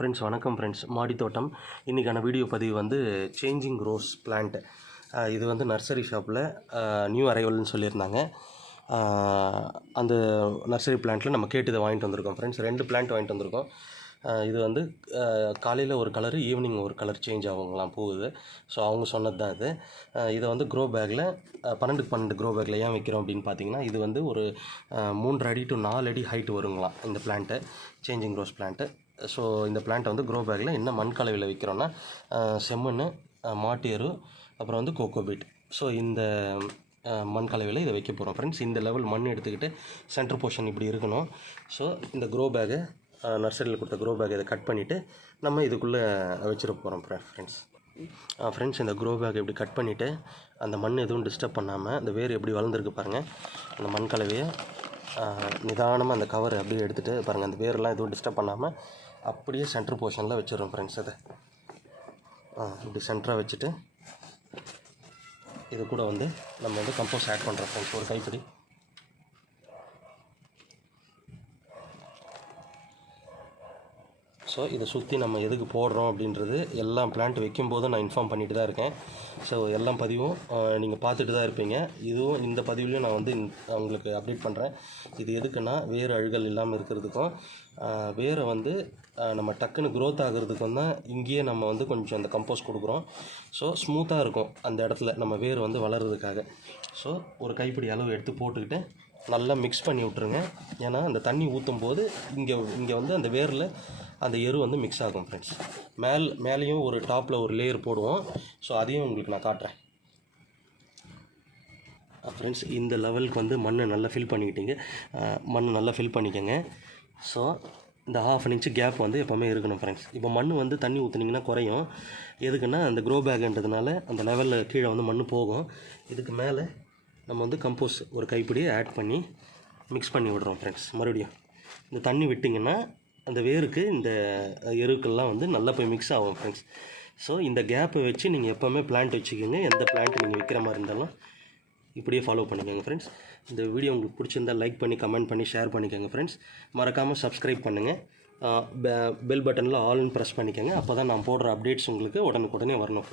Friends வணக்கம் friends. மாடி தோட்டம் இன்றைக்கான வீடியோ பதிவு வந்து சேஞ்சிங் ரோஸ் பிளான்ட். இது வந்து நர்சரி ஷாப்பில் நியூ அரைவல்னு சொல்லியிருந்தாங்க. அந்த நர்சரி பிளான்ட்டில் நம்ம கேட்டு இதை வாங்கிட்டு வந்திருக்கோம் ஃப்ரெண்ட்ஸ். 2 பிளான்ட் வாங்கிட்டு வந்திருக்கோம். இது வந்து காலையில் ஒரு கலரு, ஈவினிங் ஒரு கலர் சேஞ்ச் ஆகுங்களாம் பூ இது. ஸோ அவங்க சொன்னது தான் இது. இதை வந்து க்ரோ பேக்கில் 12x12 க்ரோ பேக்கில் ஏன் வைக்கிறோம் அப்படின்னு பார்த்தீங்கன்னா, இது வந்து ஒரு 3 அடி to 4 அடி ஹைட் வருங்களாம் இந்த plant, changing rose plant. So இந்த பிளான்ட்டை வந்து க்ரோ பேக்கில் என்ன மண் கலவையில் வைக்கிறோன்னா, செம்மண், மாட்டு எரு, அப்புறம் வந்து கோகோபீட். ஸோ இந்த மண் கலவையில் இதை வைக்க போகிறோம் ஃப்ரெண்ட்ஸ். இந்த லெவல் மண் எடுத்துக்கிட்டு சென்டர் போர்ஷன் இப்படி இருக்கணும். ஸோ இந்த க்ரோ பேக்கை நர்சரியில் கொடுத்த க்ரோ பேக் இதை கட் பண்ணிவிட்டு நம்ம இதுக்குள்ளே வச்சிட போகிறோம் ஃப்ரெண்ட்ஸ். இந்த க்ரோ பேக் இப்படி கட் பண்ணிவிட்டு அந்த மண் எதுவும் டிஸ்டர்ப் பண்ணாமல், அந்த வேர் எப்படி வளர்ந்துருக்கு பாருங்கள், அந்த மண் கலவையை நிதானமாக அந்த கவர் அப்படியே எடுத்துகிட்டு பாருங்கள், அந்த வேரெல்லாம் எதுவும் டிஸ்டர்ப் பண்ணாமல் அப்படியே சென்டர் போர்ஷனில் வச்சிடறோம் ஃப்ரெண்ட்ஸ். அதை இப்படி சென்டராக வச்சுட்டு இது கூட வந்து நம்ம வந்து கம்போஸ்ட் ஆட் பண்ணுறோம் ஃப்ரெண்ட்ஸ். ஒரு கைப்பிடி ஸோ இதை சுற்றி நம்ம எதுக்கு போடுறோம் அப்படின்றது எல்லாம் பிளான்ட் வைக்கும்போது நான் இன்ஃபார்ம் பண்ணிட்டு தான் இருக்கேன். ஸோ எல்லாம் பதிவும் நீங்கள் பார்த்துட்டு தான் இருப்பீங்க. இதுவும் இந்த பதிவுலையும் நான் வந்து உங்களுக்கு அப்டேட் பண்ணுறேன். இது எதுக்குன்னா, வேறு அழுகல் இல்லாமல் இருக்கிறதுக்கும், வேரை வந்து நம்ம டக்குன்னு க்ரோத் ஆகிறதுக்கும் தான் இங்கேயே நம்ம வந்து கொஞ்சம் அந்த கம்போஸ்ட் கொடுக்குறோம். ஸோ ஸ்மூத்தாக இருக்கும் அந்த இடத்துல நம்ம வேர் வந்து வளர்கிறதுக்காக. ஸோ ஒரு கைப்பிடி அளவு எடுத்து போட்டுக்கிட்டு நல்லா மிக்ஸ் பண்ணி விட்ருங்க. ஏன்னா அந்த தண்ணி ஊற்றும் போது இங்கே வந்து அந்த வேரில் அந்த எரு வந்து மிக்ஸ் ஆகும் ஃப்ரெண்ட்ஸ். மேலேயும் ஒரு டாப்பில் ஒரு லேயர் போடுவோம். ஸோ அதையும் உங்களுக்கு நான் காட்டுறேன் ஃப்ரெண்ட்ஸ். இந்த லெவலுக்கு வந்து மண்ணை நல்லா ஃபில் பண்ணிக்கிட்டீங்க. மண் நல்லா ஃபில் பண்ணிக்கோங்க. ஸோ இந்த 1/2 இன்ச்சு கேப் வந்து எப்போவுமே இருக்கணும் ஃப்ரெண்ட்ஸ். இப்போ மண் வந்து தண்ணி ஊற்றுனீங்கன்னா குறையும். எதுக்குன்னா, அந்த க்ரோ பேக்குன்றதுனால அந்த லெவலில் கீழே வந்து மண் போகும். இதுக்கு மேலே நம்ம வந்து கம்போஸ்ட் ஒரு கைப்பிடியை ஆட் பண்ணி மிக்ஸ் பண்ணி விடுறோம் ஃப்ரெண்ட்ஸ். மறுபடியும் இந்த தண்ணி விட்டிங்கன்னா அந்த வேருக்கு இந்த எருக்கெல்லாம் வந்து நல்லா போய் மிக்ஸ் ஆகும் ஃப்ரெண்ட்ஸ். ஸோ இந்த கேப்பை வச்சு நீங்கள் எப்போவுமே பிளான்ட் வச்சுக்கோங்க. எந்த பிளான்ட் நீங்கள் வைக்கிற மாதிரி இருந்தாலும் இப்படியே ஃபாலோ பண்ணிக்கோங்க ஃப்ரெண்ட்ஸ். இந்த வீடியோ உங்களுக்கு பிடிச்சிருந்தால் லைக் பண்ணி, கமெண்ட் பண்ணி, ஷேர் பண்ணிக்கோங்க ஃப்ரெண்ட்ஸ். மறக்காமல் சப்ஸ்கிரைப் பண்ணுங்கள். பெல் பட்டனில் ஆல்னு ப்ரெஸ் பண்ணிக்கோங்க. அப்போ தான் நான் போடுற அப்டேட்ஸ் உங்களுக்கு உடனுக்குடனே வரணும்.